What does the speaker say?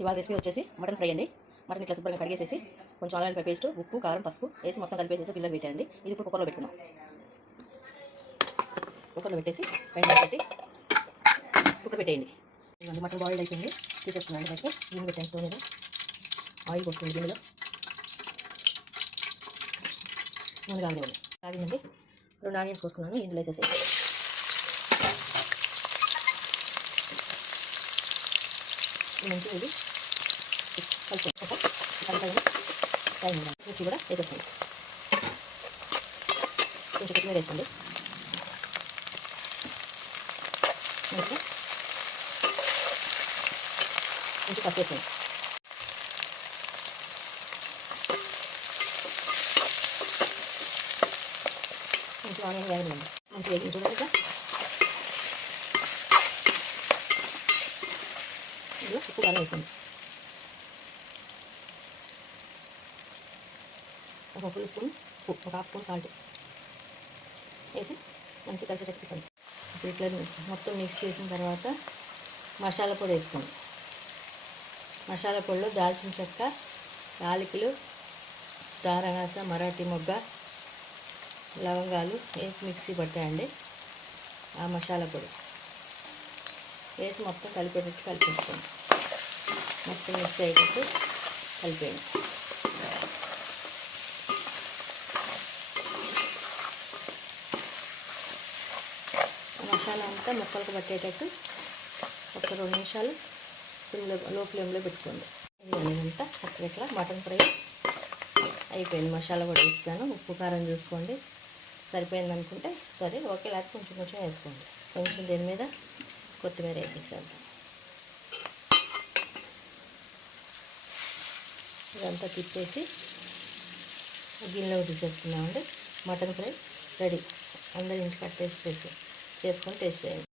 ఇవాళ రెసిపీ వచ్చేసి mutton fry అండి. మటన్ ఇట్లా శుభ్రంగా కడిగేసేసి కొంచెం అల్లం వెల్లిపాయ పేస్ట్, ఉప్పు, కారం, పసుపు వేసి మొత్తం కలిపేసేసి గిన్నెలో పెట్టండి. ఇది ఇప్పుడు కుక్కర్లో పెట్టుకుందాం. కుక్కర్లో పెట్టేసి పెండ పెట్టి కుక్కర్ పెట్టేయండి. ఇవ్వండి మటన్ బాయిల్డ్ అయిపోయింది. తీసేస్తున్నాను. బయట గిన్నె పెట్టాను. స్టవ్ మీద ఆయిల్ పోస్తుంది. గిన్నెలో నూనె కాగనివ్వండి. కాగిందండి. 2 ఆనియన్స్ కోసుకున్నాను. ఇందులో వేసేసి మంచిగా ఇది కలిపి టైం మిర్చి కూడా వేసేస్తుంది. కొంచెం కొత్తిమీర వేసుకోండి. మంచిగా కొంచెం పసుపు వేసుకోండి. మంచిగా ఆనియన్ వేగనివ్వండి. మంచిగా వేగింది చూడండి. ఇందులో ఉప్పు కారం వేసుకోండి. ఒక ఫుల్ స్పూన్ ఉప్పు, ఒక హాఫ్ స్పూన్ సాల్ట్ వేసి మంచిగా కలిసేటట్టు తిప్పండి. ఇప్పుడు ఇట్లా మొత్తం మిక్స్ చేసిన తర్వాత మసాలా పొడి వేసుకోండి. మసాలా పొడిలో దాల్చిన చెక్క, యాలకులు, స్టార్ అనాస, మరాఠీ మొగ్గ, లవంగాలు వేసి మిక్సీ పట్టాయండి. ఆ మసాలా పొడి వేసి మొత్తం కలిపేటట్టు కలిపేసుకోండి. మొత్తం మిక్స్ అయ్యేటట్టు కలిపేయండి. మసాలా అంతా ముక్కలకు పట్టేటట్టు ఒక 2 నిమిషాలు లో ఫ్లేమ్లో పెట్టుకోండి. ఇదంతా ఇట్లా మటన్ ఫ్రై అయిపోయింది. మసాలా కూడా వేస్తాను. ఉప్పు కారం చూసుకోండి. సరిపోయింది అనుకుంటే సరే, ఓకే, లేకపోతే కొంచెం కొంచెం వేసుకోండి. కొంచెం దీని మీద కొత్తిమీర వేసేసాను. ఇదంతా తిప్పేసి గిన్నెలో తీసేసుకున్నామండి. Mutton fry ready. అందరి ఇంటికి టేస్ట్ చేసుకొని టేస్ట్ చేయండి.